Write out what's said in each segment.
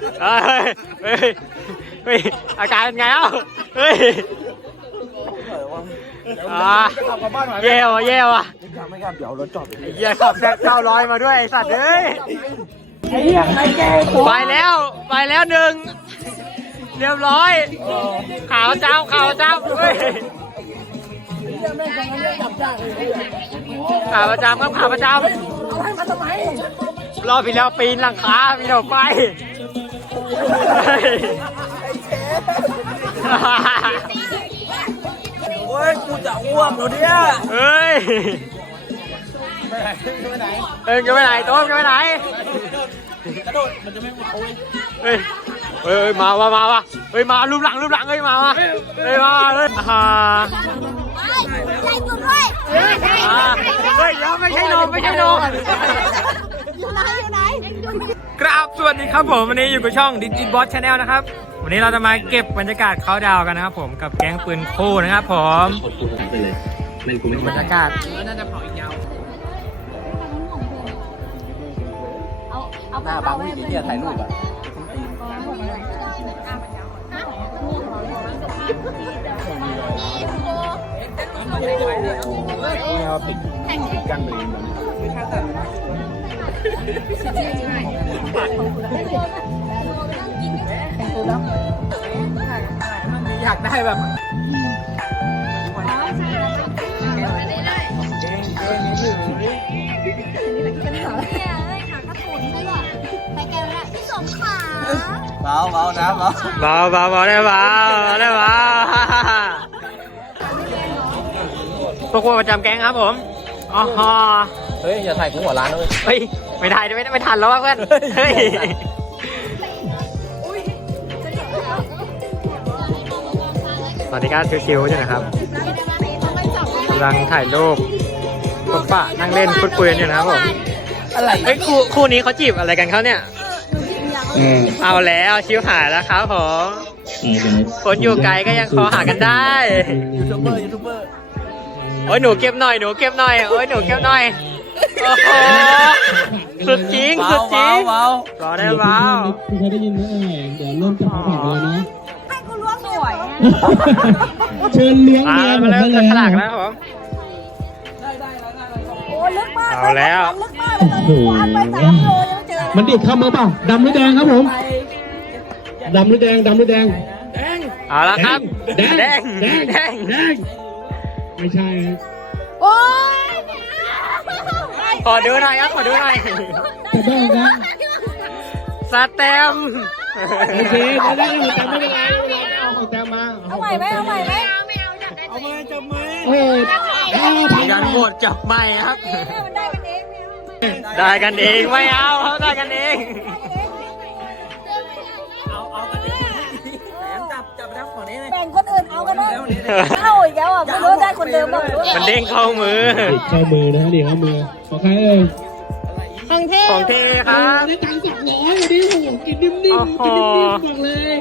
เฮ้ยเฮ้ยเฮ้ยอาการเป็นไงเอ้าเฮ้ยอ่าเย่ว่ะเย่ว่ะไม่ครับเดี๋ยวรถจอดเหี้ยขับแท็กเก้าร้อยมาด้วยไอ้สัตว์เอ้ยไปแล้วไปแล้วหนึ่งเรียบร้อยขาวเจ้าขาวเจ้าเฮ้ยขาประจำครับขาประจำรอบที่แล้วปีนหลังคาปีนออกไป เฮ้ยโอ้ยกูจะอ้วกแล้วเนี่ยเฮ้ยไปไหนเอิงจะไปไหนโต้มจะไปไหนกระโดดมันจะไม่หมดโอ้ยเฮ้ยเฮ้ยมาว่ะมาว่ะเฮ้ยมารูปหลังรูปหลังเฮ้ยมาว่ะเฮ้ยมาเฮ้ยอ่าใจกูด้วยเฮ้ยเดี๋ยไม่ใช่นมไม่ใช่นมอยู่ไหนอยู่ไหน กราบสวัสดีครับผมวันนี้อยู่กับช่องดิจิบอสชาแนลนะครับ วันนี้เราจะมาเก็บบรรยากาศเขาดาวกันนะครับผมกับแก๊งปืนคู่นะครับผมกดกูหายไปเลยเล่นกูไม่บรรยากาศเอาเอาหน้าบังวิธีที่จะถ่ายรูปอะไม่เอาติดติดกันเลย อยากได้แบบเก่งเก่งนี่ถือเนี่ยเอ้ยขากระตุนใช่ป่ะไปแกวละพี่สมขาเบาเบานะเบาเบาเบาเบาได้เบาได้เบาพวกพวกประจำแก๊งครับผมอ๋อ เฮ้ย อย่าถ่ายกูหัวร้านเลยเฮ้ย ไม่ได้ไม่ได้ไม่ทันแล้วว่ะเพื่อน เฮ้ยสวัสดีครับชิวๆใช่นะครับกำลังถ่ายรูปปะปะนั่งเล่นฟุตปืนอยู่นะครับผมอะไรเฮ้ยคู่คู่นี้เขาจีบอะไรกันเขาเนี่ย อืมเอาแล้วชิวหายแล้วครับผมเออเดี๋ยวคนอยู่ไกลก็ยังขอหากันได้ยูทูบเบอร์ยูทูบเบอร์โอ้ยหนูเก็บหน่อยหนูเก็บหน่อยโอ้ยหนูเก็บหน่อย โอ้โหสุดจริงสุดจริงเบารอได้เปล่าคุณเคยได้ยินไหมเอ่ยเดี๋ยวเริ่มจะผ่านเลยนะให้กูล้วงสวยเชิญเลี้ยงมาเมียผมมาแล้วได้จะเลยฉลากแล้วครับผมโอ้ลึกมากเอาแล้วลึกมากเลยตอนนี้วานไปสามโลยังไม่เจอมันดิดเข้ามือเปล่าดำหรือแดงครับผมดำหรือแดงดำหรือแดงเอาละครับแดงแดงแดงแดงแดงไม่ใช่นะโอ้ย ขอดูหน่อยครับขอดูหน่อยจะแดงนะสแตมป์โอเคได้ได้หัวใจไม่เป็นไรเอาหัวใจมาเอาใหม่ไหมเอาใหม่ไหมเอามาจับมือโอ้ยเอามีการโหวตจับไม่ครับมันได้กันเองเนี่ยได้กันเองไม่เอาเขาได้กันเอง เข้าอีกแล้วอะไม่รู้ได้คนเดิมบ้างหรือมันเด้งเข้ามือดิดเข้ามือนะฮะดิเข้ามือของใครเอ่ยของเทของเทครับได้ตังค์สองร้อยวันนี้โอ้โหกินนิ่มๆกินนิ่มๆบอกเลย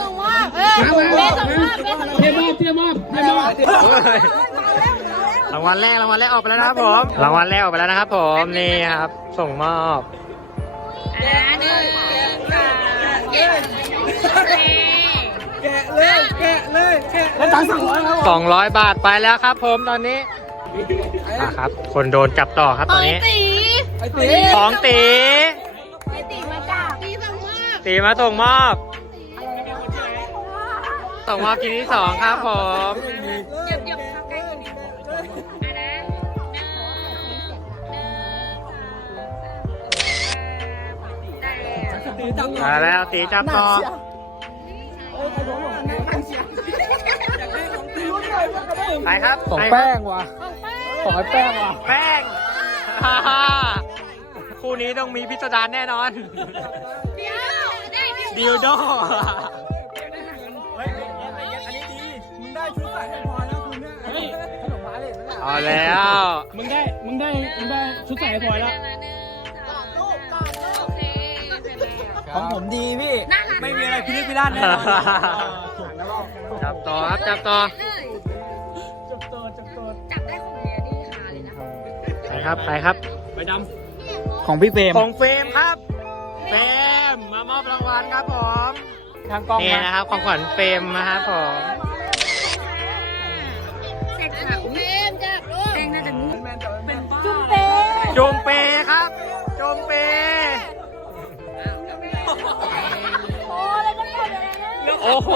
ส่งว่าเออมามาเบสส่งว่าเบสส่งเทียมอบเทียมอบเทียมอบรางวัลแรกรางวัลแรกออกไปแล้วนะครับผมรางวัลแรกออกไปแล้วนะครับผมนี่ครับ ส่งมอบแกะ เลยแกะเลยแกะแล้วตังค์สองร้อยครับสองร้อยบาทไปแล้วครับ ผมตอนนี้อะครับ คนโดนจับต่อครับตอนนี้ไอ้ตีของตีไอติมาจ้าตีส่งว่าตีมาส่งมอบส่งมอบทีที่สองครับผม เก็บเก็บเข้าใกล้กันนิดนึงตีจับมาแล้วตีจับต่อไปครับของ ไปครับแป้งว่ะของไอ้แป้งว่ะ แป้งฮ่าฮ่าคู่นี้ต้องมีพิสดารแน่นอน ดิวโดอันนี้ดีมึงได้ชุดใส่ให้พอแล้วคุณเนี่ยขนมปังเลยเอาแล้ว มึงได้ มึงได้ มึงได้ชุดใส่พลอยแล้วของผมดีพี่ ไม่มีอะไรพิลึกพิลั่นแน่นอนจับต่อครับ จับต่อ ครับไปครับของพี่เฟรมของเฟรมครับ เฟรมมามอบอบรางวัลครับผมทางกล้องนี่นะครับของขวัญเฟรมนะครับผมเสร็จค่ะอุ้ยจากลูกแดงน่าจะงูแมนแต่ว่าเป็นจุ๊บเป้โจมเปครับโจมเปโอ้แล้วก็หมดเลยนะโอ้โห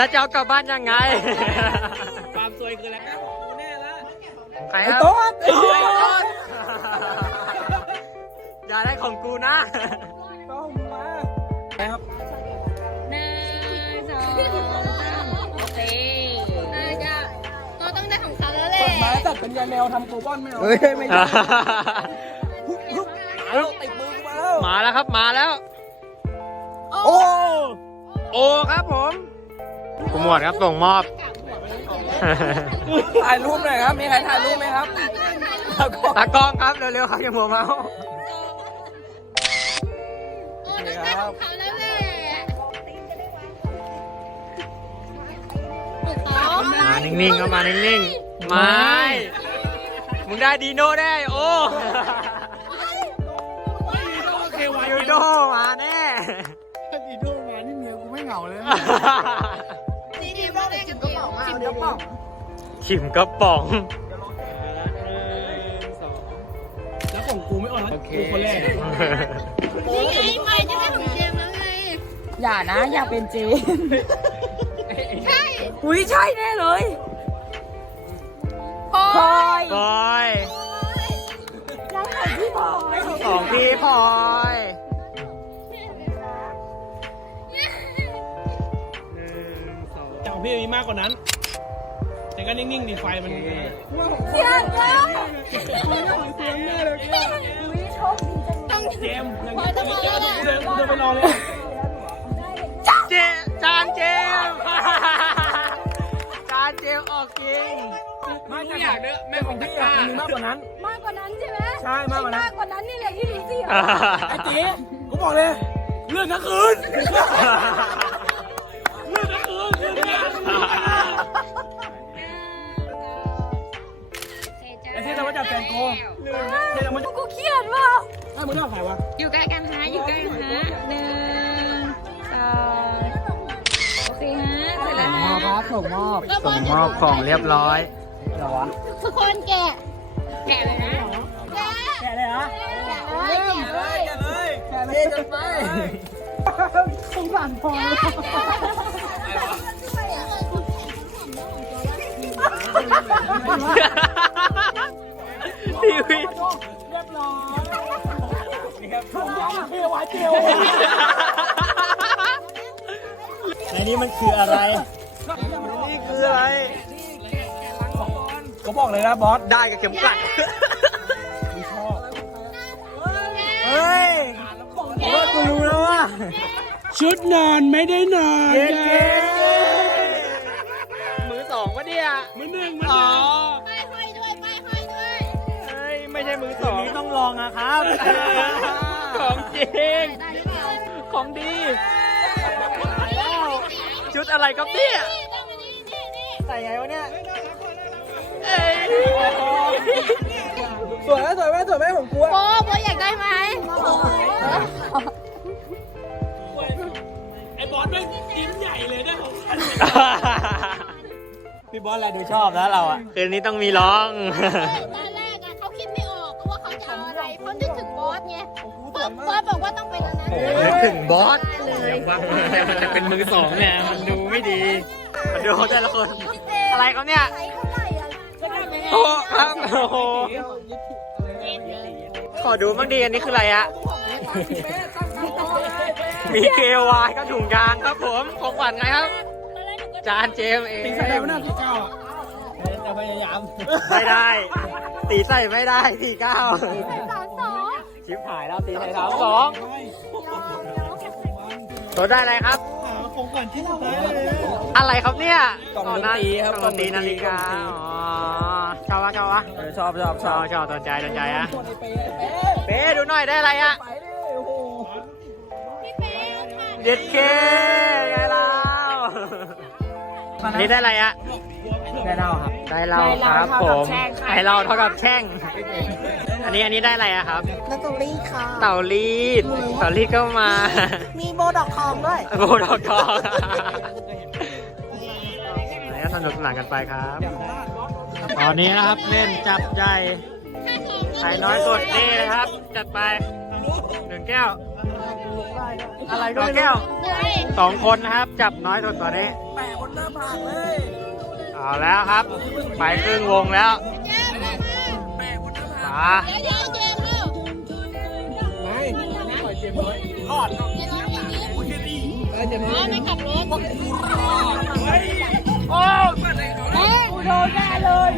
แล้วจะเอากลับบ้านยังไง ความสวยคืออะไรนะกูแน่ละใครครับโต๊ดโต๊ดอย่าได้ของกูนะโต๊ดมาครับหนึ่งสองสามโอเคน่าจะก็ต้องได้ของเขาแล้วแหละเปิดมาจัดเป็นยาแนวทำโกบอนไม่เอาเฮ้ยไม่ใช่ติดมือกูมาแล้วมาแล้วครับมาแล้ว โอ้ โอครับผม กูหมวดครับส่งมอบ ถ่ายรูปหน่อยครับ มีใครถ่ายรูปไหมครับตากล้องครับเร็วๆครับอย่ามัวเมาโอ้ต้องได้ของเขาแล้วแหละถูกต้องมานิ่งๆก็มานิ่งๆไม่มึงได้ดีโน่ได้ โอ้ยูโดมาแน่ถ้าดีดูมานี่เมียกูไม่เหงาเลย กระป๋องขิมกระป๋องแล้วของกูไม่อ่อนแล้วกูคนแรกนี่ไงไม่จะได้ของเจมส์แล้วไงอย่านะ อย่าเป็นเจนใช่อุ้ยใช่แน่เลยพอพลอยบอยยังไงพี่พลอยของพี่พลอยแต่ของพี่มีมากกว่านั้น แต่ก็นิ่งๆดิไฟมันเสียงแล้วต้องเจมส์พอจะพอแล้วแหละเดินเดินไปนอนเลยเจจานเจมส์จานเจมส์ออกจริงไม่อยากเด้อแม่ของพี่อะมีมากกว่านั้น มากกว่านั้นใช่ไหมใช่มากกว่านั้นมากกว่านั้นนี่แหละที่ดีสิไอ้ตีกูบอกเลย เลื่อนทั้งคืน ไอ้ที่เราว่าจับแกงโกเที่เรามากูเครียดว่ะไอ้มึงเล่าใครวะอยู่ใกล้กันฮะอยู่ใกล้กันฮะหนึ่งสองโอเคฮะเสร็จแล้วฮะส่งมอบส่งมอบของเรียบร้อยทุกคนแกะแกะเลยนะแกะแกเลยเหรอแกะเลยแกะเลยแกเลยแกเลยจะไปสงสารพลอยชีวิต เรียบร้อยนี่ครับผมยาวเที่ยววาเจียวในนี้มันคืออะไร นี่คืออะไร ก็บอกเลยนะบอส ได้กับเข็มกลัดชอบเฮ้ยผมว่ากูรู้แล้วว่า ชุดนอนไม่ได้นอนเย้เย้มือสองวะเนี่ยมือหนึ่งมือหอ๋อนึ่ง ช่มือสองนี้ต้องลองอะครับของจริงได้หรือเปล่าของดีแล้วชุดอะไรครับเนี่ยนี่ต้องมานี่นี่นี่ใส่ไงวะเนี่ยเอ้ยสวยไหมสวยไหมสวยไหมของกูโบโบอยากได้ไหมไอ้บอสไม่ยิ้มใหญ่เลยได้ของฉันพี่บอสอะไรดูชอบแล้วเราอะ คืนนี้ต้องมีร้อง บอสบอสบอกว่าต้องเป็นอันนั้นโอ้โหนึกถึงบอสเลยว่ามันจะเป็นมือสองเนี่ยมันดูไม่ดีมันดูแต่ละคน อะไรครับเนี่ยใช้เท่าไหร่อะโอ้ครับโอ้โหขอดูบ้างดีอันนี้คืออะไรอะมีเกวายก็ถุงยางครับผมของขวัญไงครับ จานเจมส์เองตีแสดงว่าหน้าที่เก้าอะจะพยายามไม่ได้ ตีใส่ไม่ได้ตีเก้าสามสอง ชิบหายแล้วตีใส่สามสองตัวได้อะไรครับ ของขวัญที่สุดท้ายเลยอะไรครับเนี่ยกล่องดนตรีครับกล่องดนตรีนาฬิกากล่องดนตรีอ๋อชอบวะชอบวะชอบชอบชอบชอบตนใจตนใจอะเป๊ดูหน่อยได้อะไรอะไปเลยโอ้โหเด็ดเคไงเราอันนี้ได้อะไรอะ ได้เล่าครับ ได้เราครับผมได้เราเท่ากับแช่ง อันนี้อันนี้ได้อะไรอะครับลอตเตอรี่ค่ะ เต่ารีดเต่ารีดก็มา มีโบดอกทองด้วย โบดอกทองแล้วสนุกสนานกันไปครับ ตอนนี้นะครับเล่นจับใจใครน้อยสุดนี่นะครับ จัดไปหนึ่งแก้ว อะไรก็แก้วสองคนนะครับ จับน้อยสุดตอนนี้แปะคนเริ่มผ่านเลย เอาแล้วครับ ไปครึ่งวงแล้วมาไม่ปล่อยเจมส์น้รอดโอเคดีเออเจมส์ไม่ขับรถเฮ้ยเฮ้ยกูโดนแน่เลย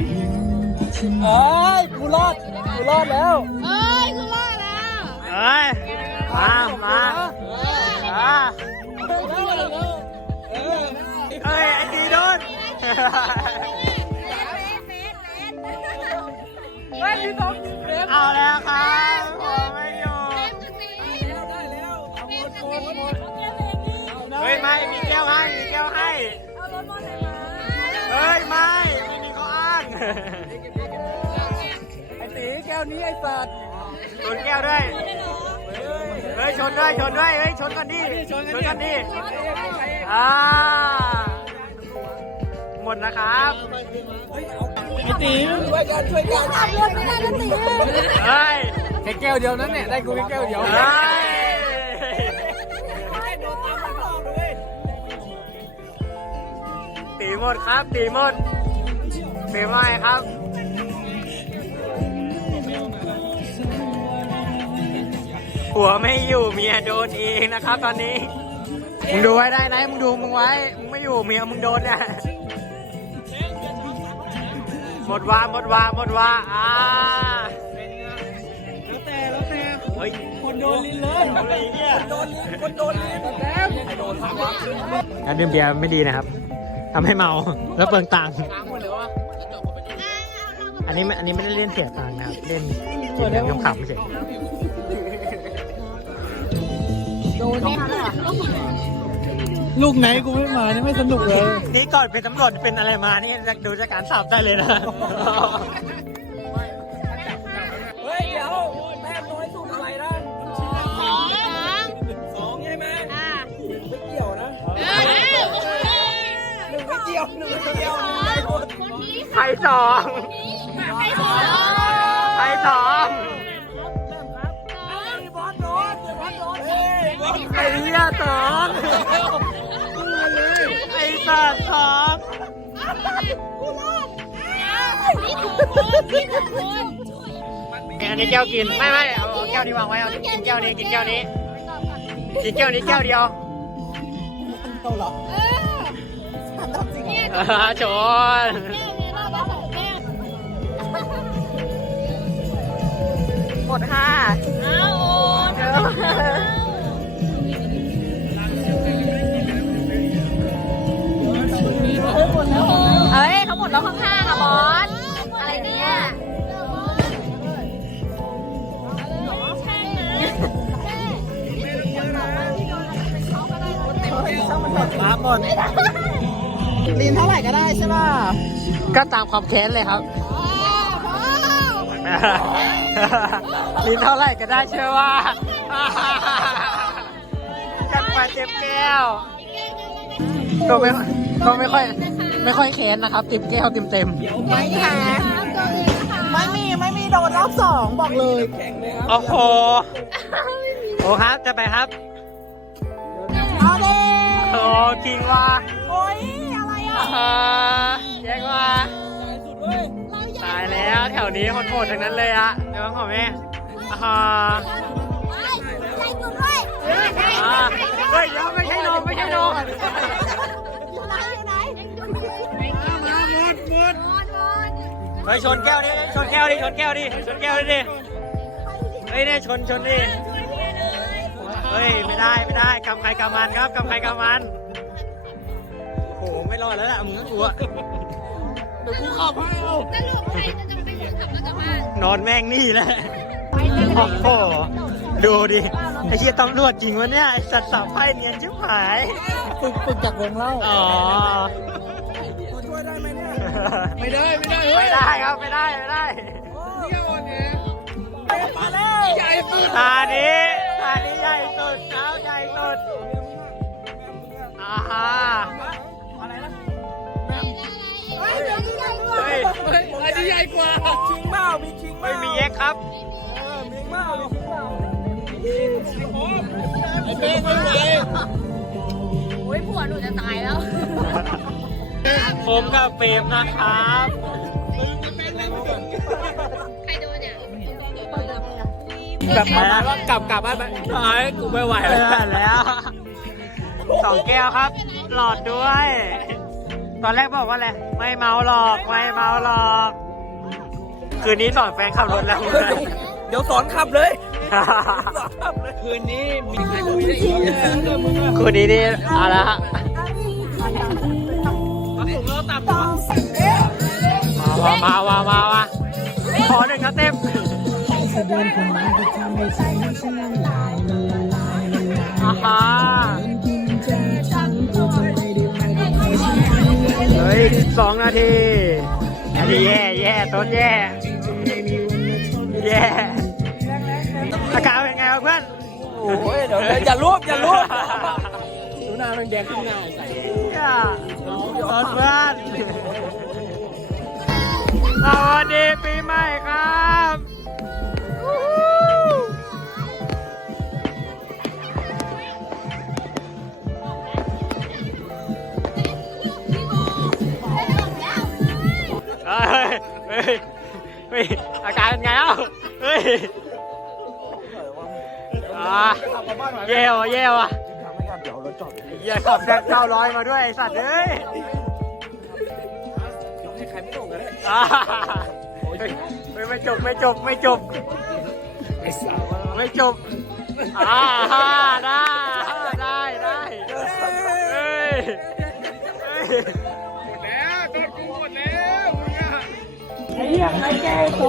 เอ้ยกูรอดกูรอดแล้วเอ้ยคือว่าแล้วเอ้ยมามาอ่าเอ้ยไอ้ดีโดน เฮ้ยมีสองเฟรมเอาแล้วครับผมไม่อยู่เฮ้ยไม่มีแก้วให้มีแก้วให้เอารถมอเตอร์ไซค์เฮ้ยไม่ไม่มีเขาอ้างไอ้ตีแก้วนี้ไอ้สัตว์ชนแก้วด้วยเฮ้ยชนด้วยชนด้วยเฮ้ยชนกันดิชนกันดิอ่า หมดนะครับไอ้ตีช่วยกันช่วยกันขับรถไม่ได้แล้วตีเฮ้ยแค่แก้วเดียวนั้นเนี่ยได้กูแค่แก้วเดียวเฮ้ยตีหมดครับตีหมดตีไม่ครับหัวไม่อยู่เมียโดนเองนะครับตอนนี้ มึงดูไว้ได้ไหนมึงดูมึงไว้ มึงไม่อยู่เมียมึงโดนเนี่ย หมดว่าหมดว่าหมดว่าอ่าแล้วแต่แล้วแต่เฮ้ยคนโดนลิ้นเลยคนโดนลิ้นคนโดนลิ้นแต้มใครโดนทักวะการดื่มเบียร์ไม่ดีนะครับทำให้เมาแล้วเปลืองตังค์ค้างหมดเลยวะอันนี้ไม่อันนี้ไม่ได้เล่นเสียตังค์นะครับเล่นกินกันขำๆเฉย ลูกไหนกูไม่มานี่ไม่สนุกเลย นี่ก่อนเป็นตำรวจเป็นอะไรมานี่ดูจากการสอบได้เลยนะ เฮ้ยเดี๋ยวแต้มน้อยสุดอะไรนะสองสองใช่ไหมอะไม่เกี่ยวนะเอ้ยหนึ่งไม่เกี่ยวหนึ่งไม่เกี่ยวได้หมดคนนี้ไทยสองใครสองไทยสองบอลโดนบอลโดนเฮ้ยบอลไอ้เหี้ยสองไอ้ สัตว์สองนี่ถูกคนนี่ถูกคนอันนี้แก้วกิน ไม่ไม่เอาเอาแก้วนี้วางไว้เอากินแก้วนี้กินแก้วนี้กินแก้วนี้แก้วเดียวเนี่ยเออชนแก้วเนี่ยเราได้สองแก้วหมดค่ะเอาโอน เฮ้ยเขาหมดแล้วข้างๆอะบอส อะไรเนี่ยมาหมดลินเท่าไหร่ก็ได้ใช่ป่ะ ก็ตามความแค้นเลยครับ ลินเท่าไหร่ก็ได้เชื่อว่าจัดไปเต็มแก้ว ก็ไม่ก็ไม่ค่อย ไม่ค่อยแค้นนะครับเต็มแก้วเต็มเต็มไม่แพ้ไม่มีไม่มีโดนรอบสองบอกเลยๆโอ้โหโอ้ครับจะไปครับเอาเด้โอ้คิงว่าโอ้ยอะไรอะอ่าแย่งว่าตายแล้วแถวนี้คนโหดทั้งนั้นเลยอะเดี๋ยวของแม่อ่าใจกูด้วยอ่าเฮ้ยเดี๋ยวไม่ใช่นมไม่ใช่นม เฮ้ยชนแก้วดิชนแก้วดิชนแก้วดิชนแก้วดิเฮ้ยเนี่ยชนชนดิเฮ้ยไม่ได้ไม่ได้กำใครกำมันครับกำใครกำมันโอ้โหไม่รอดแล้วล่ะมึงก็กลัวสรุปใครจะจะเป็นคนขับรถกลับบ้านนอนแม่งนี่แหละโอ้โหดูดิไอ้เหี้ยตำรวจจริงวะเนี่ยไอ้สัตว์สับไพ่เนียนชิบหายฝึกฝึกจากวงเล่าอ๋อตัวช่วยได้ ไม่ได้ไม่ได้ไม่ได้ครับไม่ได้ไม่ได้นี่อ่อนแอมาแล้ใหญ่สุดตานี้ตานี้ใหญ่สุดเท้าใหญ่สุดอ่าฮะเฮ้ยเดี๋ยวนี้ใหญ่กว่าเฮ้ยอันนี้ใหญ่กว่าชิงเบ้ามีชิงไม่เบ้ามีเย็กครับเออมีเบ้ามีชิงเบ้าไอ้เป้ไม่ไหวโอ้ยผัวหนูจะตายแล้ว ผมกับเฟรมนะครับใครโดนเนี่ยแบบประมาณว่ากลับกลับบ้านไปไอ้กูไม่ไหวแล้วแล้วสองแก้วครับ หลอดด้วย ตอนแรกบอกว่าอะไรไม่เมาหรอกไม่เมาหรอก คืนนี้สอนแฟนขับรถแล้วเดี๋ยวสอนขับเลยคืนนี้มีใครคุยได้อีกเนี่ยมึงอะคืนนี้นี่เอาละฮะ มามามามามาขอหนึ่งนะเต็มอ่าฮะเฮ้ยสองนาทีอันนี้แย่แย่ต้นแย่แย่อาการเป็นไงวะเพื่อนโอ้ยเดี๋ยวเดี๋ยวอย่ารวบอย่ารวบดูหน้ามันแดงขึ้นหน้าใส่อย่าต้นเพื่อน เฮ้ยอ่าเย่ว่ะเย่ว่ะเดี๋ยวรถจอดเหี้ยขับแท็กเก้าร้อยมาด้วยไอ้สัตว์เอ้ยให้ใครไม่โดนก็ได้อ่าเฮ้ยเฮ้ยไม่จบไม่จบไม่จบ ไอ้สาวไม่จบอ่าได้ได้ได้เฮ้ยเฮ้ยแล้วโดนกูหมดแล้วมึงอะ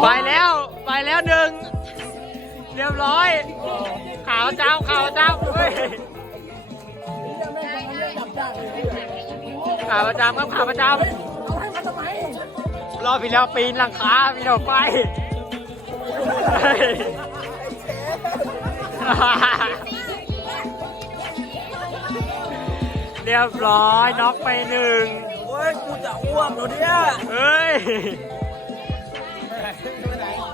ไปแล้วไปแล้วห นึ่งเรียบร้อยขาวเจ้าขาวเจ้าเฮ้ยขาประจำครับขาประจำรอบที่แล้วปีนหลังคาปีนออกไปเฮ้ยเรียบร้อยน็อกไปหนึ่งโอ้ย กูจะอ้วกแล้วเนี่ยเฮ้ย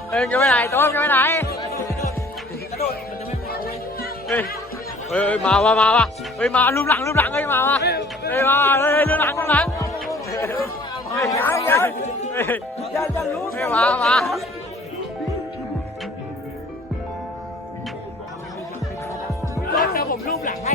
เอ้ยจะไปไหนโต้มจะไปไหนเฮ้ยเฮ้ยมาวะมาวะเฮ้ยมารูปหลังรูปหลังเฮ้ยมาวะเฮ้ยมาเฮ้ยรูปหลังรูปหลังเฮ้ยยังยังเฮ้ยอย่าอย่ารู้เฮ้ยมามาเดี๋ยวผมรูปหลังให้